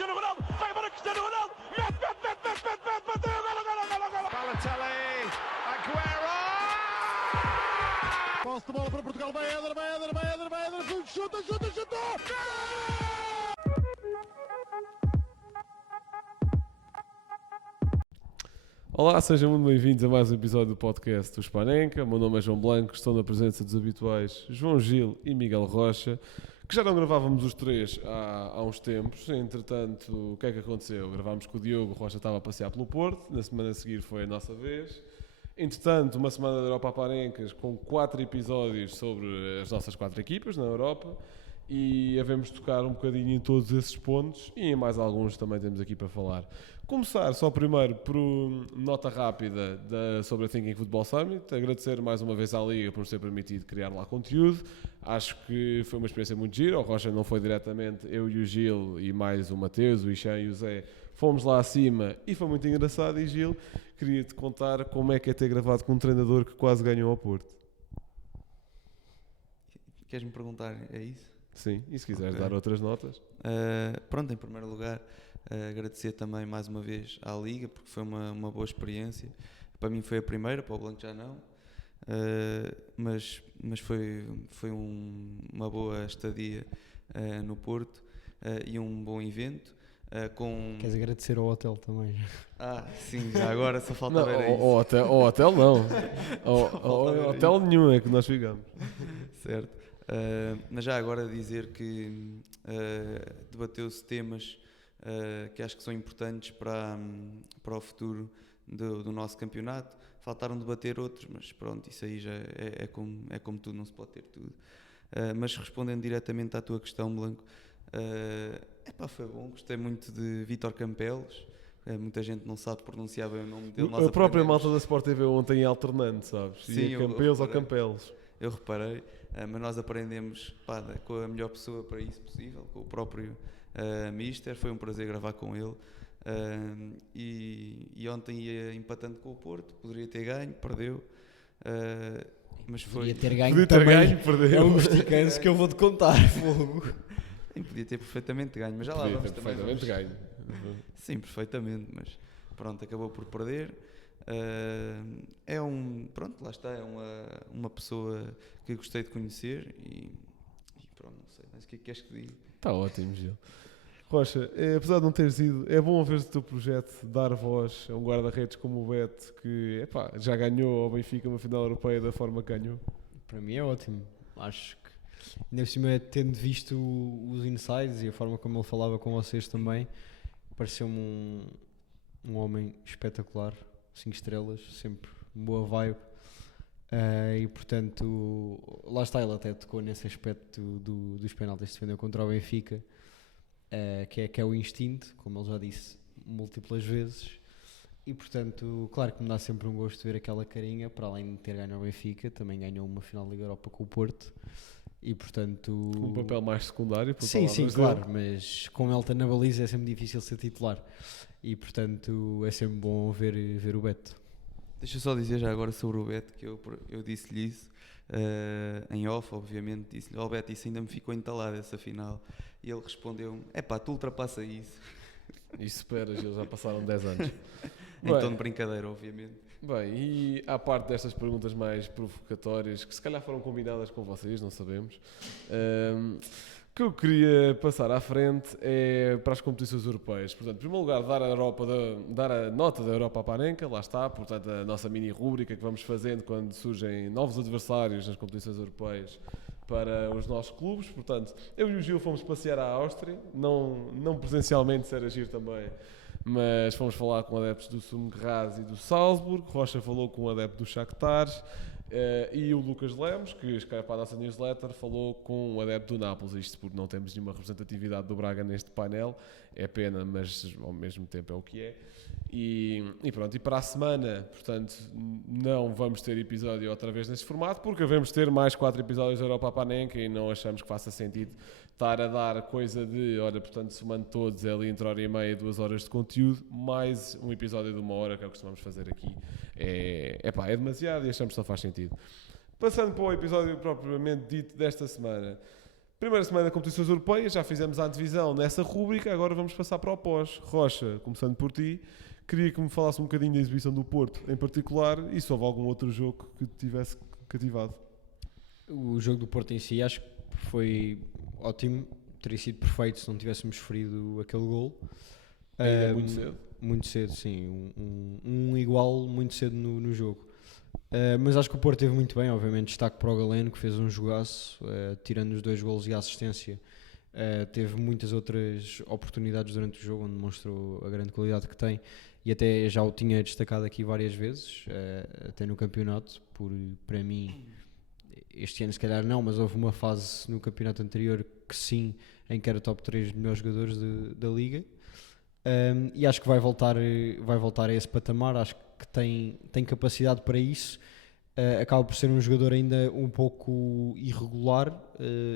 Cristiano Ronaldo, vai embora Cristiano Ronaldo, bateu, golo. Balotelli, Aguero! Posse de bola para Portugal, vai Éder, chuta! Olá, sejam muito bem-vindos a mais um episódio do podcast do Spanenka. O meu nome é João Blanco, estou na presença dos habituais João Gil e Miguel Rocha, que já não gravávamos os três há uns tempos. Entretanto, o que é que aconteceu? Gravámos com o Diogo, o Rocha estava a passear pelo Porto, na semana a seguir foi a nossa vez. Entretanto, uma semana da Europa a Parencas com 4 episódios sobre as nossas 4 equipas na Europa e havemos tocar um bocadinho em todos esses pontos e em mais alguns também temos aqui para falar. Começar só primeiro por nota rápida sobre a Thinking Football Summit, agradecer mais uma vez à Liga por nos ter permitido criar lá conteúdo. Acho que foi uma experiência muito gira, o Rocha não foi diretamente, eu e o Gil e mais o Mateus, o Ixan e o Zé, fomos lá acima e foi muito engraçado. E Gil, queria-te contar como é que é ter gravado com um treinador que quase ganhou ao Porto. Queres-me perguntar, é isso? Sim, e se quiseres Okay. dar outras notas? Pronto, em primeiro lugar, agradecer também mais uma vez à Liga, porque foi uma boa experiência. Para mim foi a primeira, para o Blanco já não. Mas foi uma boa estadia no Porto e um bom evento. Queres agradecer ao hotel também? Sim, já agora só falta ver isso. Ao hotel não. Ao hotel nenhum é que nós ficamos. Certo. Mas já agora dizer que debateu-se temas que acho que são importantes para o futuro do nosso campeonato. Faltaram debater outros, mas pronto, isso aí já é como tudo, não se pode ter tudo. Mas respondendo diretamente à tua questão, Blanco, foi bom, gostei muito de Vítor Campelos. Muita gente não sabe pronunciar bem o nome dele. A própria malta da Sport TV ontem é alternante, sabes? Sim, Campelos ou Campelos. Eu reparei, mas nós aprendemos com a melhor pessoa para isso possível, com o próprio Mister. Foi um prazer gravar com ele. E ontem ia empatando com o Porto, poderia ter ganho, perdeu. Mas Podia ter ganho também. Perdeu. É um mexicanos que eu vou-te contar, fogo. Podia ter perfeitamente ganho, mas já lá vamos também. Perfeitamente ganho. Sim, perfeitamente, mas pronto, acabou por perder. Pronto, lá está, é uma pessoa que gostei de conhecer e pronto, não sei, mas o que é que queres que diga? Está ótimo, Gil. Rocha, apesar de não teres ido, é bom ver o teu projeto dar voz a um guarda-redes como o Beto, que já ganhou ao Benfica uma final europeia da forma que ganhou. Para mim é ótimo. Acho que, ainda por cima, tendo visto os insights e a forma como ele falava com vocês também, pareceu-me um homem espetacular, 5 estrelas, sempre boa vibe. E portanto, lá está, ele até tocou nesse aspecto dos penaltis que defendeu contra o Benfica, que é o instinto, como ele já disse múltiplas vezes. E portanto, claro que me dá sempre um gosto ver aquela carinha. Para além de ter ganho ao Benfica, também ganhou uma final da Liga Europa com o Porto. E portanto, Um papel mais secundário, por sim, palavras claro, dele. mas com ele na baliza é sempre difícil ser titular. E portanto é sempre bom ver o Beto. Deixa eu só dizer já agora sobre o Beto, que eu disse-lhe isso em off, obviamente, disse-lhe: Beto, isso ainda me ficou entalado essa final. E ele respondeu-me: tu ultrapassa isso. E espera, Gil, já passaram 10 anos. Em tom de brincadeira, obviamente. Bem, e à parte destas perguntas mais provocatórias, que se calhar foram combinadas com vocês, não sabemos, o que eu queria passar à frente é para as competições europeias. Portanto, em primeiro lugar, dar a nota da Europa à Panenka, lá está, portanto, a nossa mini-rúbrica que vamos fazendo quando surgem novos adversários nas competições europeias para os nossos clubes. Portanto, eu e o Gil fomos passear à Áustria, não presencialmente, se era giro também, mas fomos falar com adeptos do Sturm Graz e do Salzburg. Rocha falou com um adepto do Shakhtar e o Lucas Lemos, que escreve para a nossa newsletter, falou com um adepto do Nápoles. Isto porque não temos nenhuma representatividade do Braga neste painel, é pena, mas ao mesmo tempo é o que é. E pronto, e para a semana, portanto, não vamos ter episódio outra vez neste formato, porque devemos ter mais 4 episódios da Europa Panenka e não achamos que faça sentido estar a dar coisa de, portanto, somando todos é ali entre hora e meia, 2 horas de conteúdo, mais um episódio de 1 hora, que é o que costumamos fazer aqui. É demasiado e achamos que só faz sentido. Passando para o episódio propriamente dito desta semana, Primeira semana de competições europeias, já fizemos a antevisão nessa rúbrica, agora vamos passar para o pós. Rocha, começando por ti, queria que me falasse um bocadinho da exibição do Porto em particular e se houve algum outro jogo que te tivesse cativado. O jogo do Porto em si acho que foi ótimo, teria sido perfeito se não tivéssemos sofrido aquele gol. Ainda muito cedo. Muito cedo, sim. Um igual muito cedo no jogo. Mas acho que o Porto teve muito bem, obviamente, destaque para o Galeno, que fez um jogaço, tirando os 2 golos e a assistência. Teve muitas outras oportunidades durante o jogo, onde demonstrou a grande qualidade que tem, e até já o tinha destacado aqui várias vezes, até no campeonato, para mim, este ano se calhar não, mas houve uma fase no campeonato anterior que sim, em que era top 3 melhores jogadores da Liga. E acho que vai voltar a esse patamar, acho que tem capacidade para isso. Acaba por ser um jogador ainda um pouco irregular,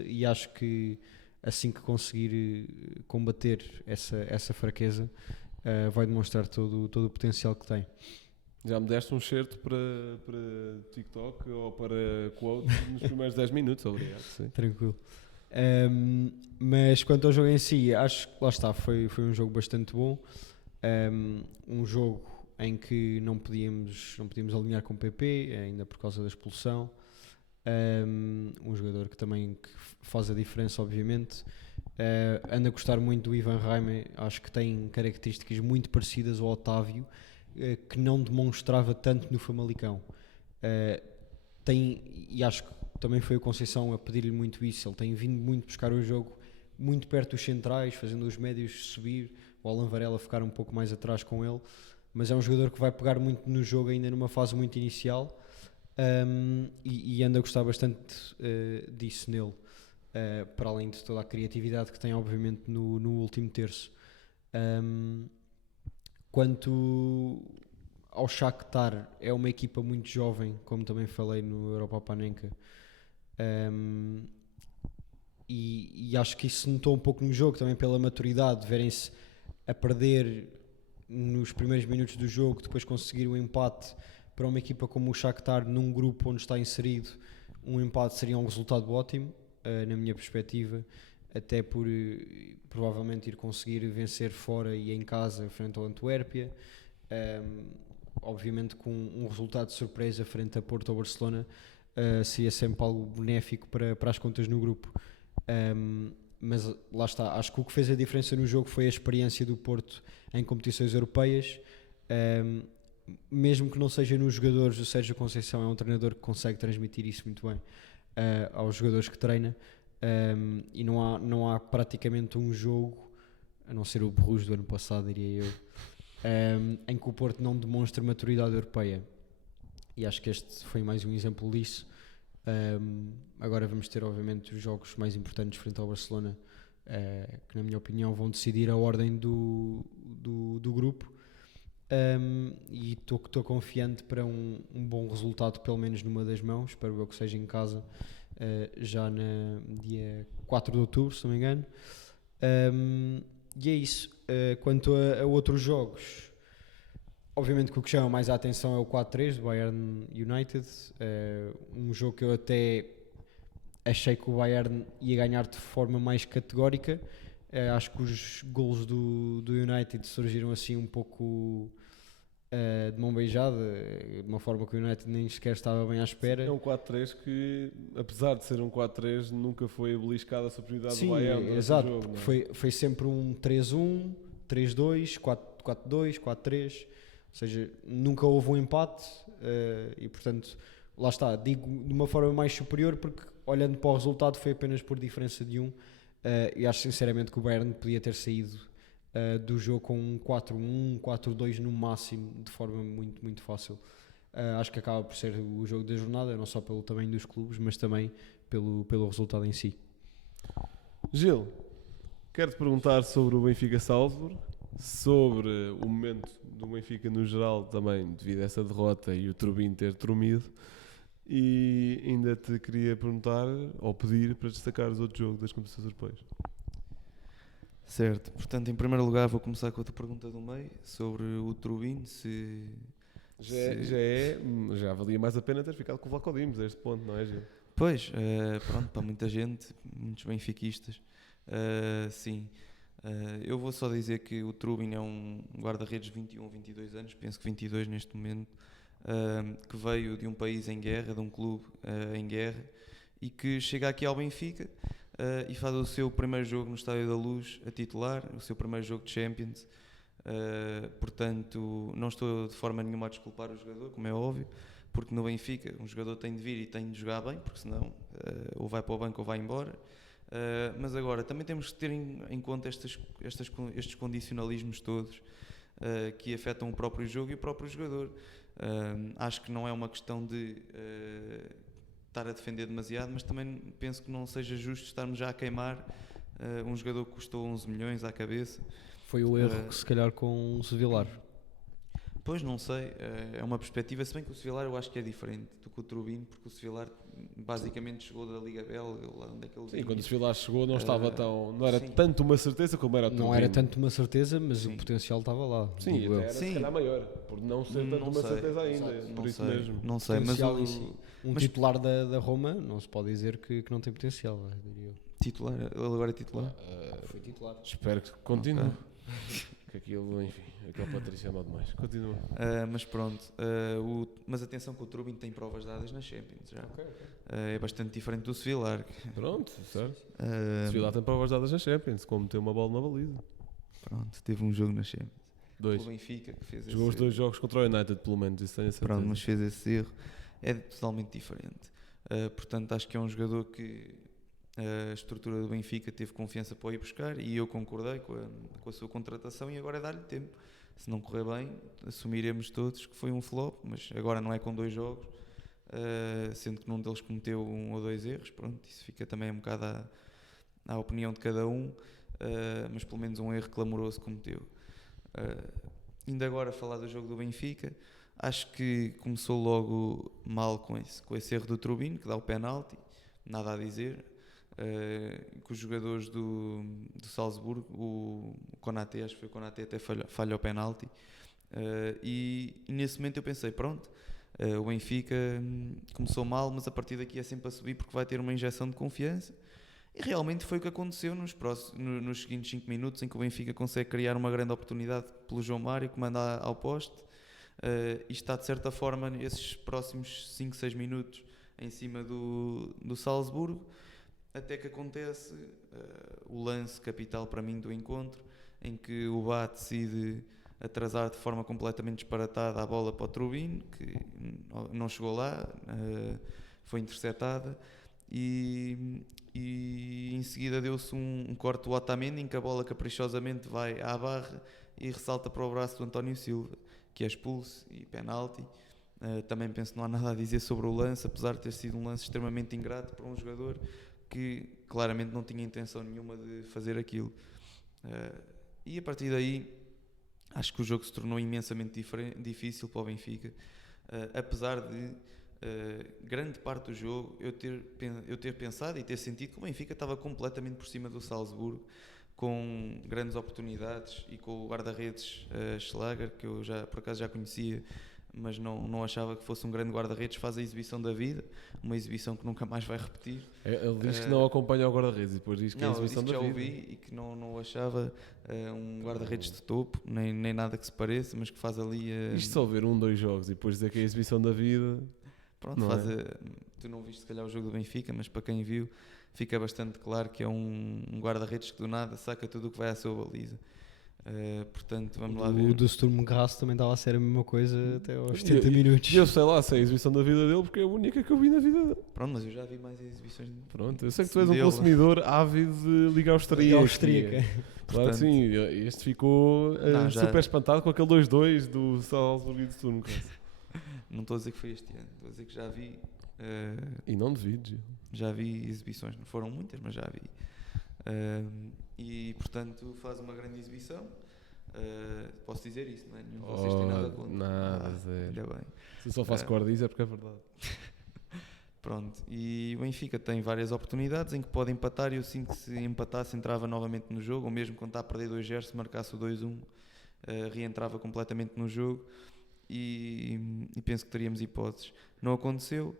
e acho que assim que conseguir combater essa fraqueza, vai demonstrar todo o potencial que tem. Já me deste um certo para TikTok ou para quote nos primeiros 10 minutos, obrigado. Sim. Tranquilo. Mas quanto ao jogo em si, acho que lá está, foi um jogo bastante bom. Um jogo em que não podíamos alinhar com o PP, ainda por causa da expulsão. Um jogador que também faz a diferença, obviamente. Ando a gostar muito do Ivan Raime, acho que tem características muito parecidas ao Otávio, que não demonstrava tanto no Famalicão. E acho que também foi o Conceição a pedir-lhe muito isso. Ele tem vindo muito buscar o jogo muito perto dos centrais, fazendo os médios subir, o Alan Varela ficar um pouco mais atrás com ele, mas é um jogador que vai pegar muito no jogo ainda numa fase muito inicial, e ando a gostar bastante disso nele, para além de toda a criatividade que tem obviamente no último terço. Quanto ao Shakhtar, é uma equipa muito jovem, como também falei no Europa Panenka, e acho que isso se notou um pouco no jogo, também pela maturidade, verem-se a perder nos primeiros minutos do jogo, depois conseguir um empate. Para uma equipa como o Shakhtar, num grupo onde está inserido, um empate seria um resultado ótimo, na minha perspectiva, até por provavelmente ir conseguir vencer fora e em casa frente ao Antuérpia, obviamente com um resultado de surpresa frente a Porto ou Barcelona, seria sempre algo benéfico para as contas no grupo. Mas lá está, acho que o que fez a diferença no jogo foi a experiência do Porto em competições europeias, mesmo que não seja nos jogadores. O Sérgio Conceição é um treinador que consegue transmitir isso muito bem aos jogadores que treina, e não há praticamente um jogo, a não ser o Bruges do ano passado, diria eu, em que o Porto não demonstra maturidade europeia, e acho que este foi mais um exemplo disso. Agora vamos ter obviamente os jogos mais importantes frente ao Barcelona, que na minha opinião vão decidir a ordem do grupo, e estou confiante para um bom resultado, pelo menos numa das mãos. Espero eu que seja em casa, já no dia 4 de outubro, se não me engano. E é isso. Quanto a outros jogos, obviamente que o que chama mais a atenção é o 4-3 do Bayern United, um jogo que eu até achei que o Bayern ia ganhar de forma mais categórica. Acho que os golos do United surgiram assim um pouco de mão beijada, de uma forma que o United nem sequer estava bem à espera. É um 4-3 que, apesar de ser um 4-3, nunca foi beliscada a superioridade do Bayern. Exato, jogo, não é? foi sempre um 3-1, 3-2, 4-2, 4-3, ou seja, nunca houve um empate, e portanto, lá está, digo de uma forma mais superior porque olhando para o resultado foi apenas por diferença de e acho sinceramente que o Bayern podia ter saído do jogo com um 4-1, 4-2 no máximo, de forma muito, muito fácil. Acho que acaba por ser o jogo da jornada, não só pelo tamanho dos clubes, mas também pelo resultado em si. Gil, quero-te perguntar sobre o Benfica Salzburg, sobre o momento do Benfica no geral também, devido a essa derrota e o Turbin ter trumido, e ainda te queria perguntar ou pedir para destacar os outros jogos das competições europeias. Certo, portanto, em primeiro lugar vou começar com a outra pergunta do meio, sobre o Turbin, se Já valia mais a pena ter ficado com o Vlaco Dimos a este ponto, não é, Gil? Pois, pronto, para muita gente, muitos benfiquistas, sim. Eu vou só dizer que o Trubin é um guarda-redes de 21 ou 22 anos, penso que 22 neste momento, que veio de um país em guerra, de um clube em guerra, e que chega aqui ao Benfica e faz o seu primeiro jogo no Estádio da Luz a titular, o seu primeiro jogo de Champions. Portanto, não estou de forma nenhuma a desculpar o jogador, como é óbvio, porque no Benfica um jogador tem de vir e tem de jogar bem, porque senão ou vai para o banco ou vai embora. Mas agora também temos que ter em conta estes condicionalismos todos que afetam o próprio jogo e o próprio jogador. Acho que não é uma questão de estar a defender demasiado, mas também penso que não seja justo estarmos já a queimar um jogador que custou 11 milhões à cabeça. Foi o erro que se calhar com o Sevilar. Pois, não sei, é uma perspectiva, se bem que o Sevilar eu acho que é diferente do que o Trubin, porque o Sevilar basicamente chegou da Liga Belga, lá onde é que ele Sim, vinha. quando o Sevilar chegou não estava tão... Não era sim. tanto uma certeza como era o Não Trubin. era tanto uma certeza, mas Sim. o potencial estava lá. Sim, digo até eu. era Sim. se calhar maior, por não ser tanto Não uma sei, certeza ainda, exato, por isso mesmo. Não sei, mas Potencial o em si. mas- Titular da Roma não se pode dizer que não tem potencial, diria eu. titular, ele agora é titular. Foi titular. Espero que continue. Ok. Que aquilo, enfim, aquele Patrício é mal demais. Continua. Mas pronto, mas atenção que o Trubin tem provas dadas na Champions já. É bastante diferente do Sevilar. Pronto, certo. Ah, Sevilar tem provas dadas na Champions, como ter uma bola na baliza. Pronto, teve um jogo na Champions. 2. O Benfica que fez Jogou os esse 2 jogos contra o United, pelo menos, isso tenho a certeza. Pronto, mas fez esse erro. É totalmente diferente. Portanto, acho que é um jogador que a estrutura do Benfica teve confiança para o ir buscar e eu concordei com a sua contratação e agora é dar-lhe tempo. Se não correr bem, assumiremos todos que foi um flop, mas agora não é com 2 jogos, sendo que num deles cometeu 1 ou 2 erros. Pronto, isso fica também um bocado à opinião de cada um, mas pelo menos um erro clamoroso cometeu. Ainda agora falar do jogo do Benfica, acho que começou logo mal com esse erro do Trubin, que dá o penalti, nada a dizer. Que os jogadores do Salzburgo, o Konaté, acho que foi o Konaté, até falha o penalti, e nesse momento eu pensei, pronto, o Benfica começou mal, mas a partir daqui é sempre a subir porque vai ter uma injeção de confiança, e realmente foi o que aconteceu nos seguintes 5 minutos, em que o Benfica consegue criar uma grande oportunidade pelo João Mário, que manda ao poste, e está de certa forma nesses próximos 5, 6 minutos em cima do Salzburgo, até que acontece o lance capital para mim do encontro, em que o Bá decide atrasar de forma completamente disparatada a bola para o Trubin, que não chegou lá, foi interceptada, e em seguida deu-se um corte do Otamendi, em que a bola caprichosamente vai à barra e ressalta para o braço do António Silva, que é expulso e penalti. Também penso que não há nada a dizer sobre o lance, apesar de ter sido um lance extremamente ingrato para um jogador que claramente não tinha intenção nenhuma de fazer aquilo. E a partir daí acho que o jogo se tornou imensamente difícil para o Benfica, apesar de grande parte do jogo eu ter pensado e ter sentido que o Benfica estava completamente por cima do Salzburgo, com grandes oportunidades e com o guarda-redes Schlager, que eu por acaso já conhecia, mas não achava que fosse um grande guarda-redes. Faz a exibição da vida, uma exibição que nunca mais vai repetir. Ele diz que não acompanha o guarda-redes e depois diz que é a exibição da vida. Já ouvi e que não o achava um guarda-redes de topo, nem nada que se pareça, mas que faz ali... Isto só ver 1, 2 jogos e depois dizer que é a exibição da vida... Pronto, não tu não viste se calhar o jogo do Benfica, mas para quem viu fica bastante claro que é um guarda-redes que do nada saca tudo o que vai à sua baliza. Portanto, vamos lá ver. O do Sturm Graz também estava a ser a mesma coisa até aos 70 minutos. E eu sei lá se é a exibição da vida dele, porque é a única que eu vi na vida dele. Pronto, mas eu já vi mais exibições. Pronto, eu sei que tu és um dele. consumidor ávido de Liga Austríaca. Liga Austríaca. Claro que Portanto, sim, este ficou já- super espantado com aquele 2-2 do Salzburgo e do Sturm. Não estou a dizer que foi este ano, estou a dizer que já vi. E não devido, Gil. Já vi exibições, não foram muitas, mas já vi. E portanto faz uma grande exibição. Posso dizer isso, não é? Nenhum de vocês tem nada contra. Nada, zero. Ainda bem. Se eu só faço cordiz é porque é verdade. Pronto, e o Benfica tem várias oportunidades em que pode empatar, e eu sinto que se empatasse entrava novamente no jogo, ou mesmo quando está a perder 2-0, se marcasse o 2-1, reentrava completamente no jogo. e penso que teríamos hipóteses. Não aconteceu,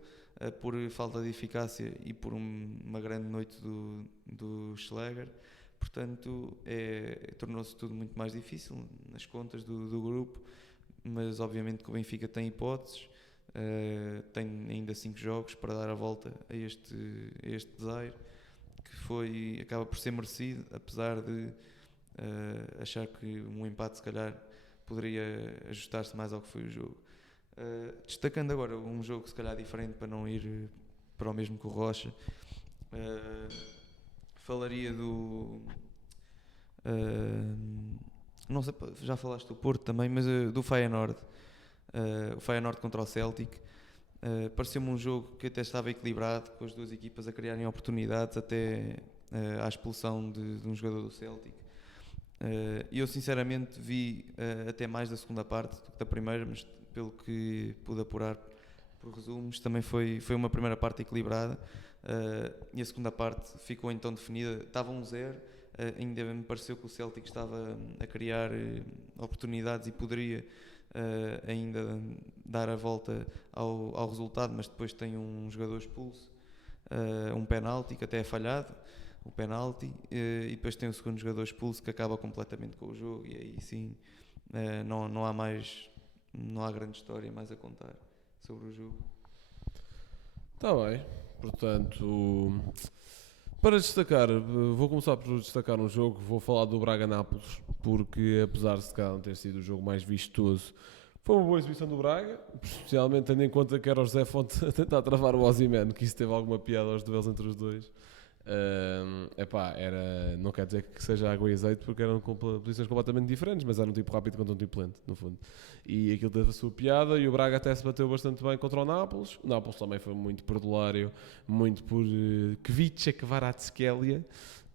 por falta de eficácia e por uma grande noite do Schläger. Portanto, tornou-se tudo muito mais difícil nas contas do grupo, mas obviamente que o Benfica tem hipóteses, tem ainda 5 jogos para dar a volta a este desaire, que acaba por ser merecido, apesar de achar que um empate se calhar poderia ajustar-se mais ao que foi o jogo. Destacando agora um jogo se calhar diferente, para não ir para o mesmo que o Rocha, falaria não sei, já falaste do Porto também, mas do Feyenoord, o Feyenoord contra o Celtic. Pareceu-me um jogo que até estava equilibrado, com as duas equipas a criarem oportunidades até à expulsão de um jogador do Celtic. E eu sinceramente vi até mais da segunda parte do que da primeira, mas pelo que pude apurar por resumos, também foi uma primeira parte equilibrada, e a segunda parte ficou então definida. Estava 1-0, ainda me pareceu que o Celtic estava a criar oportunidades e poderia ainda dar a volta ao resultado, mas depois tem um jogador expulso, um penalti que até é falhado, o penalti, e depois tem o segundo jogador expulso que acaba completamente com o jogo, e aí sim não há grande história mais a contar sobre o jogo. Está bem, portanto, para destacar, vou começar por destacar um jogo, vou falar do Braga-Nápoles, porque apesar de se calhar não ter sido o jogo mais vistoso, foi uma boa exibição do Braga, especialmente tendo em conta que era o José Fonte a tentar travar o Osimhen, que isso teve alguma piada aos duelos entre os dois. Não quer dizer que seja água e azeite, porque eram posições completamente diferentes, mas era um tipo rápido contra um tipo lento, no fundo. E aquilo teve a sua piada, e o Braga até se bateu bastante bem contra o Nápoles. O Nápoles também foi muito perdulário, muito por Kvicha Kvaratskhelia,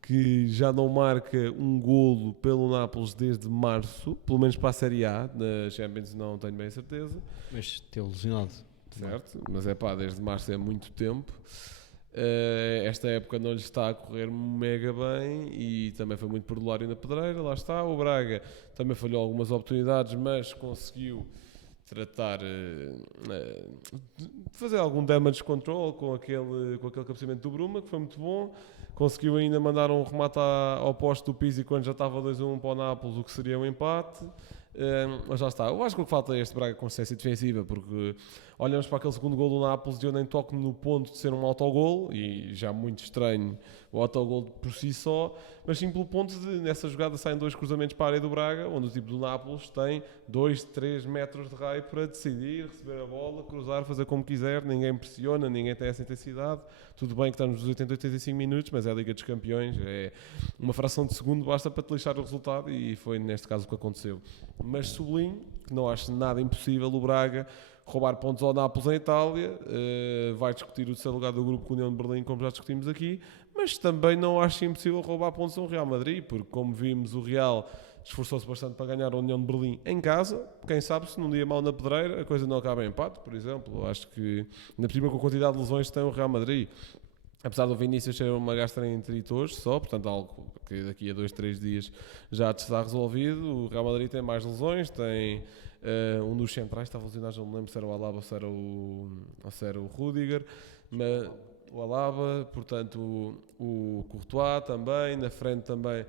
que já não marca um golo pelo Nápoles desde março, pelo menos para a Série A, na Champions não tenho bem a certeza. Mas teve lesionado. Certo, mas desde março é muito tempo. Esta época não lhe está a correr mega bem e também foi muito perdulário na pedreira. Lá está, o Braga também falhou algumas oportunidades, mas conseguiu tratar de fazer algum damage control com aquele cabeceamento do Bruma, que foi muito bom. Conseguiu ainda mandar um remate ao poste do Pizzi quando já estava 2-1 para o Nápoles, o que seria um empate. Mas já está. Eu acho que o que falta é este Braga consistência defensiva, porque olhamos para aquele segundo gol do Nápoles e eu nem toco no ponto de ser um autogol, e já muito estranho o autogol por si só, mas sim pelo ponto de nessa jogada saem 2 cruzamentos para a área do Braga, onde o tipo do Nápoles tem 2-3 metros de raio para decidir, receber a bola, cruzar, fazer como quiser, ninguém pressiona, ninguém tem essa intensidade. Tudo bem que estamos nos 80-85 minutos, mas é a Liga dos Campeões, é uma fração de segundo, basta para te lixar o resultado, e foi neste caso o que aconteceu. Mas sublinho que não acho nada impossível o Braga roubar pontos ao Nápoles em Itália, vai discutir o terceiro lugar do grupo com a União de Berlim, como já discutimos aqui, mas também não acho impossível roubar pontos ao Real Madrid, porque como vimos o Real esforçou-se bastante para ganhar a União de Berlim em casa. Quem sabe se num dia mau na pedreira a coisa não acaba em empate, por exemplo. Acho que na prima com a quantidade de lesões que tem o Real Madrid, apesar do Vinícius ser uma gastroenterite hoje só, portanto algo que daqui a 2-3 dias já está resolvido, o Real Madrid tem mais lesões, tem um dos centrais estava lesionado, não me lembro se era o Alaba ou se era o Rudiger, mas o Alaba, portanto o Courtois também, na frente também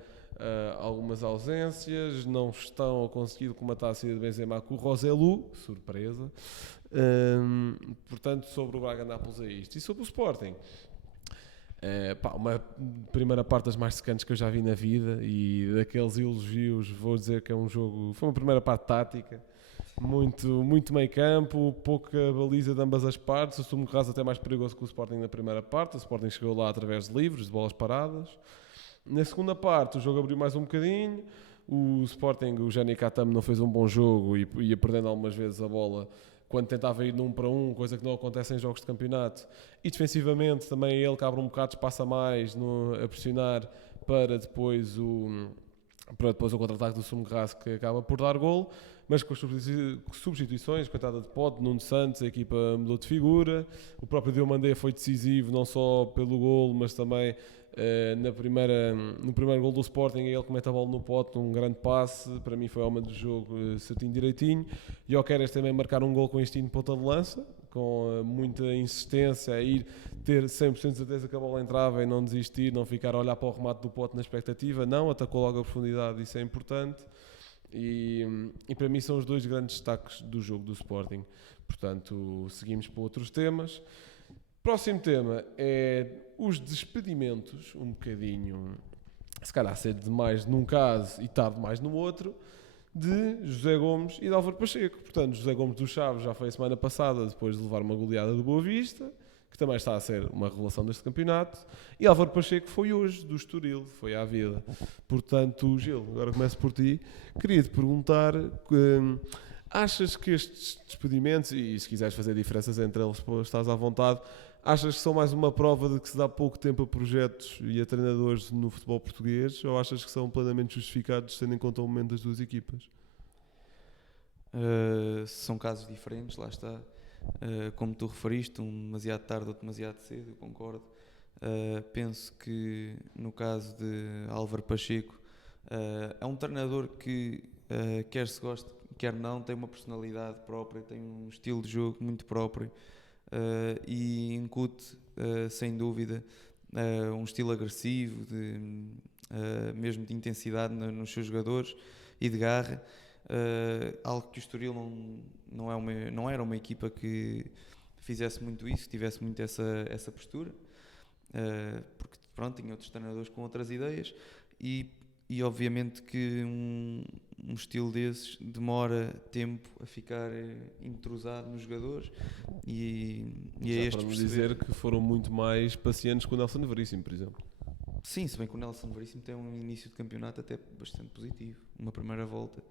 algumas ausências, não estão a conseguir comatar a saída de Benzema com o Roselu, surpresa. Portanto, sobre o Braga-Nápoles é isto. E sobre o Sporting, uma primeira parte das mais secantes que eu já vi na vida, e daqueles elogios vou dizer que é um jogo, foi uma primeira parte tática, muito meio campo, pouca baliza de ambas as partes. O Sturm Graz até mais perigoso que o Sporting na primeira parte. O Sporting chegou lá através de livros, de bolas paradas. Na segunda parte o jogo abriu mais um bocadinho, o Sporting, o Jenny Katam não fez um bom jogo e ia perdendo algumas vezes a bola quando tentava ir num para um, coisa que não acontece em jogos de campeonato, e defensivamente também ele que abre um bocado de espaço a mais a pressionar para depois o contra-ataque do Sturm Graz, que acaba por dar golo. mas com as substituições, coitada de Pote, Nuno Santos, a equipa mudou de figura. O próprio Diomandé foi decisivo, não só pelo golo, mas também no primeiro gol do Sporting, ele que mete a bola no Pote, um grande passe, para mim foi homem do jogo, certinho direitinho. E o Queres também marcar um gol com instinto de ponta de lança, com muita insistência, a ir ter 100% de certeza que a bola entrava e não desistir, não ficar a olhar para o remate do Pote na expectativa, não, atacou logo a profundidade, isso é importante. E para mim são os dois grandes destaques do jogo do Sporting. Portanto, seguimos para outros temas. Próximo tema é os despedimentos, um bocadinho, se calhar cedo demais num caso e tarde demais no outro, de José Gomes e de Álvaro Pacheco. Portanto, José Gomes do Chaves já foi a semana passada, depois de levar uma goleada do Boa Vista, que também está a ser uma revelação deste campeonato, e Álvaro Pacheco foi hoje, do Estoril, foi à vida. Portanto, Gil, agora começo por ti, queria-te perguntar, achas que estes despedimentos, e se quiseres fazer diferenças entre eles, estás à vontade, achas que são mais uma prova de que se dá pouco tempo a projetos e a treinadores no futebol português, ou achas que são plenamente justificados tendo em conta o momento das duas equipas? São casos diferentes, lá está. Como tu referiste, um demasiado tarde ou demasiado cedo, eu concordo. Penso que no caso de Álvaro Pacheco, é um treinador que, quer se goste, quer não, tem uma personalidade própria, tem um estilo de jogo muito próprio. E incute, sem dúvida, um estilo agressivo, mesmo de intensidade nos seus jogadores e de garra, algo que o Estoril não era uma equipa que fizesse muito isso, tivesse muito essa postura, porque pronto, tinha outros treinadores com outras ideias e obviamente que um estilo desses demora tempo a ficar entrosado nos jogadores e é este para me dizer que foram muito mais pacientes com o Nelson Veríssimo, por exemplo. Sim, se bem que o Nelson Veríssimo tem um início de campeonato até bastante positivo, uma primeira volta.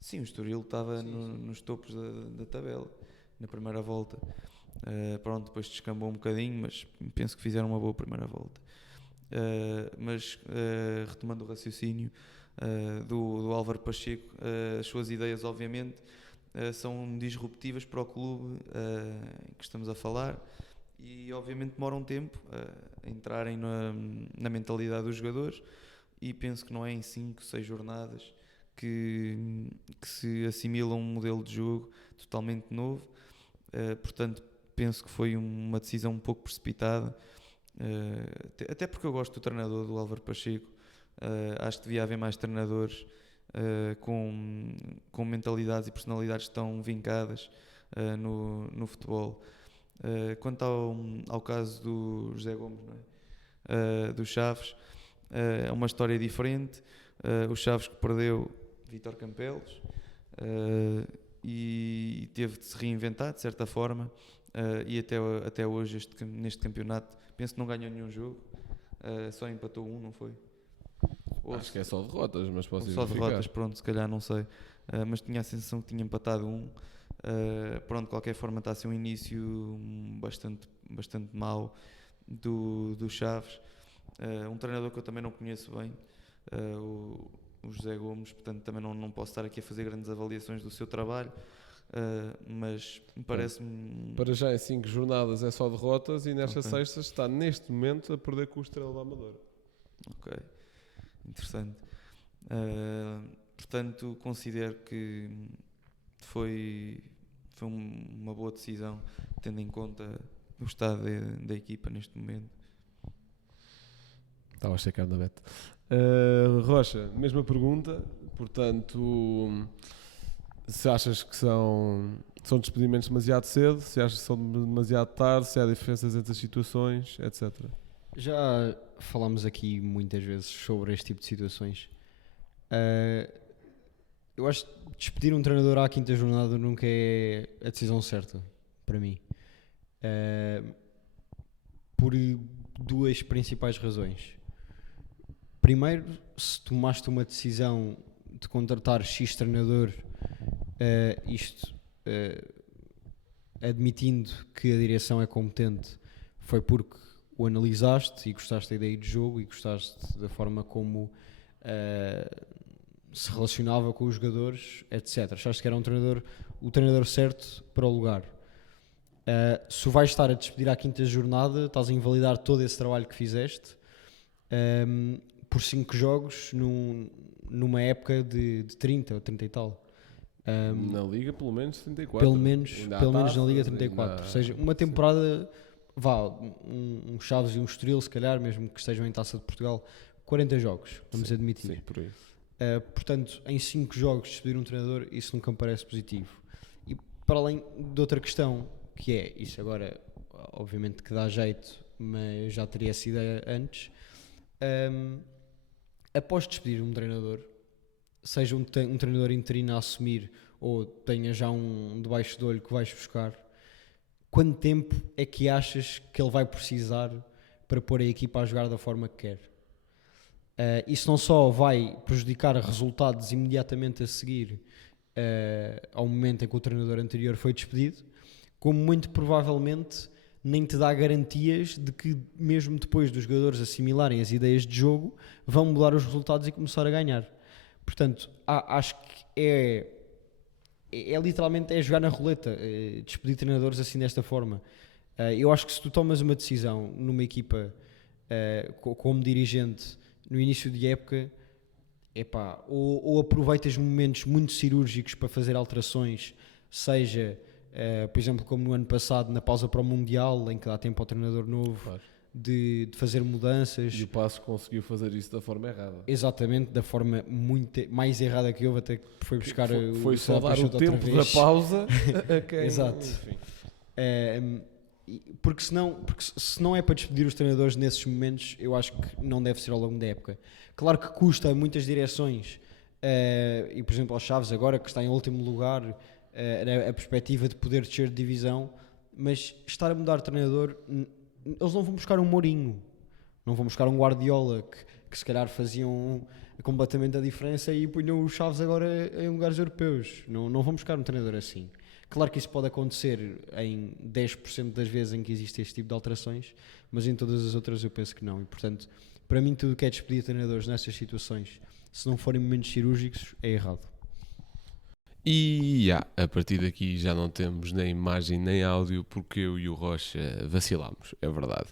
Sim, o Estoril estava nos topos da tabela na primeira volta. Pronto, depois descambou um bocadinho, mas penso que fizeram uma boa primeira volta. Mas retomando o raciocínio do Álvaro Pacheco, as suas ideias obviamente são disruptivas para o clube que estamos a falar e obviamente demoram tempo a entrarem na mentalidade dos jogadores e penso que não é em 5, 6 jornadas que se assimila um modelo de jogo totalmente novo. Portanto, penso que foi uma decisão um pouco precipitada. Até porque eu gosto do treinador do Álvaro Pacheco, acho que devia haver mais treinadores com mentalidades e personalidades tão vincadas no futebol. Quanto ao caso do José Gomes, não é? Do Chaves, é uma história diferente. O Chaves que perdeu Vítor Campelos e teve de se reinventar de certa forma, e até hoje neste campeonato penso que não ganhou nenhum jogo, só empatou um, não foi? Acho que é só derrotas, mas posso só verificar. derrotas, pronto, se calhar não sei, mas tinha a sensação que tinha empatado um. Pronto, de qualquer forma está a ser um início bastante mau do Chaves, um treinador que eu também não conheço bem, o José Gomes, portanto também não posso estar aqui a fazer grandes avaliações do seu trabalho, mas parece-me... Para já em 5 jornadas é só derrotas e nesta sexta está neste momento a perder com o Estrela da Amadora. Ok, interessante. Portanto, considero que foi uma boa decisão, tendo em conta o estado da equipa neste momento. Estava a checar na bet. Rocha, mesma pergunta. Portanto, se achas que são despedimentos demasiado cedo, se achas que são demasiado tarde, se há diferenças entre as situações, etc. Já falámos aqui muitas vezes sobre este tipo de situações. Eu acho que despedir um treinador à quinta jornada nunca é a decisão certa, para mim. Por duas principais razões. Primeiro, se tomaste uma decisão de contratar X treinador, admitindo que a direção é competente, foi porque o analisaste e gostaste da ideia de jogo e gostaste da forma como se relacionava com os jogadores, etc. Achaste que era o treinador certo para o lugar. Se o vais estar a despedir à 5ª jornada, estás a invalidar todo esse trabalho que fizeste por 5 jogos numa época de 30 ou 30 e tal. Na Liga, pelo menos 34. Pelo menos na Liga 34. Ou seja, uma temporada, um Chaves e um Estoril, se calhar, mesmo que estejam em Taça de Portugal, 40 jogos, vamos admitir. Sim, por aí. Portanto, em 5 jogos despedir um treinador, isso nunca me parece positivo. E para além de outra questão, que é, isso agora, obviamente que dá jeito, mas já teria essa ideia antes, após despedir um treinador, seja um treinador interino a assumir ou tenha já um debaixo do olho que vais buscar, quanto tempo é que achas que ele vai precisar para pôr a equipa a jogar da forma que quer? Isso não só vai prejudicar resultados imediatamente a seguir ao momento em que o treinador anterior foi despedido, como muito provavelmente nem te dá garantias de que mesmo depois dos jogadores assimilarem as ideias de jogo, vão mudar os resultados e começar a ganhar. Portanto, acho que é literalmente jogar na roleta, despedir treinadores assim desta forma. Eu acho que se tu tomas uma decisão numa equipa como dirigente no início de época, ou aproveitas momentos muito cirúrgicos para fazer alterações, seja, por exemplo, como no ano passado, na pausa para o Mundial, em que dá tempo ao treinador novo, claro, de fazer mudanças. E o Paços conseguiu fazer isso da forma errada. Exatamente, da forma muito mais errada que houve, até que foi buscar foi só dar o tempo da pausa a quem... Exato. Porque se não é para despedir os treinadores nesses momentos, eu acho que não deve ser ao longo da época. Claro que custa muitas direções, e por exemplo aos Chaves agora, que está em último lugar, a perspectiva de poder descer de divisão, mas estar a mudar de treinador, eles não vão buscar um Mourinho, não vão buscar um Guardiola, que se calhar faziam completamente a diferença e punham os Chaves agora em lugares europeus. Não vão buscar um treinador assim. Claro que isso pode acontecer em 10% das vezes em que existe este tipo de alterações, mas em todas as outras eu penso que não. E portanto, para mim, tudo o que é despedir treinadores nessas situações, se não forem momentos cirúrgicos, é errado. E a partir daqui já não temos nem imagem nem áudio, porque eu e o Rocha vacilámos, é verdade.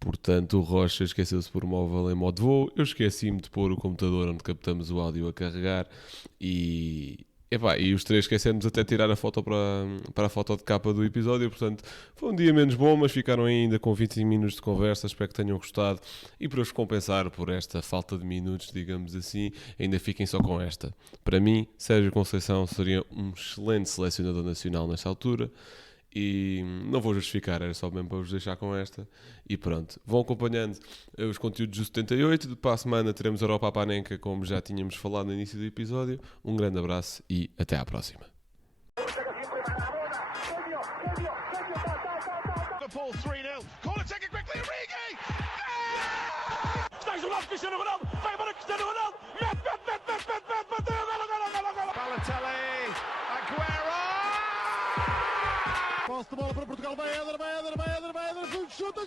Portanto, o Rocha esqueceu-se de pôr o móvel em modo voo, eu esqueci-me de pôr o computador onde captamos o áudio a carregar e os três esquecemos até tirar a foto para a foto de capa do episódio. Portanto, foi um dia menos bom, mas ficaram ainda com 25 minutos de conversa. Espero que tenham gostado e para os compensar por esta falta de minutos, digamos assim, ainda fiquem só com esta. Para mim, Sérgio Conceição seria um excelente selecionador nacional nesta altura e não vou justificar, era só mesmo para vos deixar com esta. E pronto, vão acompanhando os conteúdos do 78. Para a semana teremos Europa à Panenka, como já tínhamos falado no início do episódio. Um grande abraço e até à próxima. Liverpool 3-0. Corner taken quickly, Origi! Está isolado Cristiano Ronaldo, vai embora Cristiano Ronaldo, mete, bateu, golo! Balotelli, Aguero! Posse de bola para Portugal, vai Éder, chuta!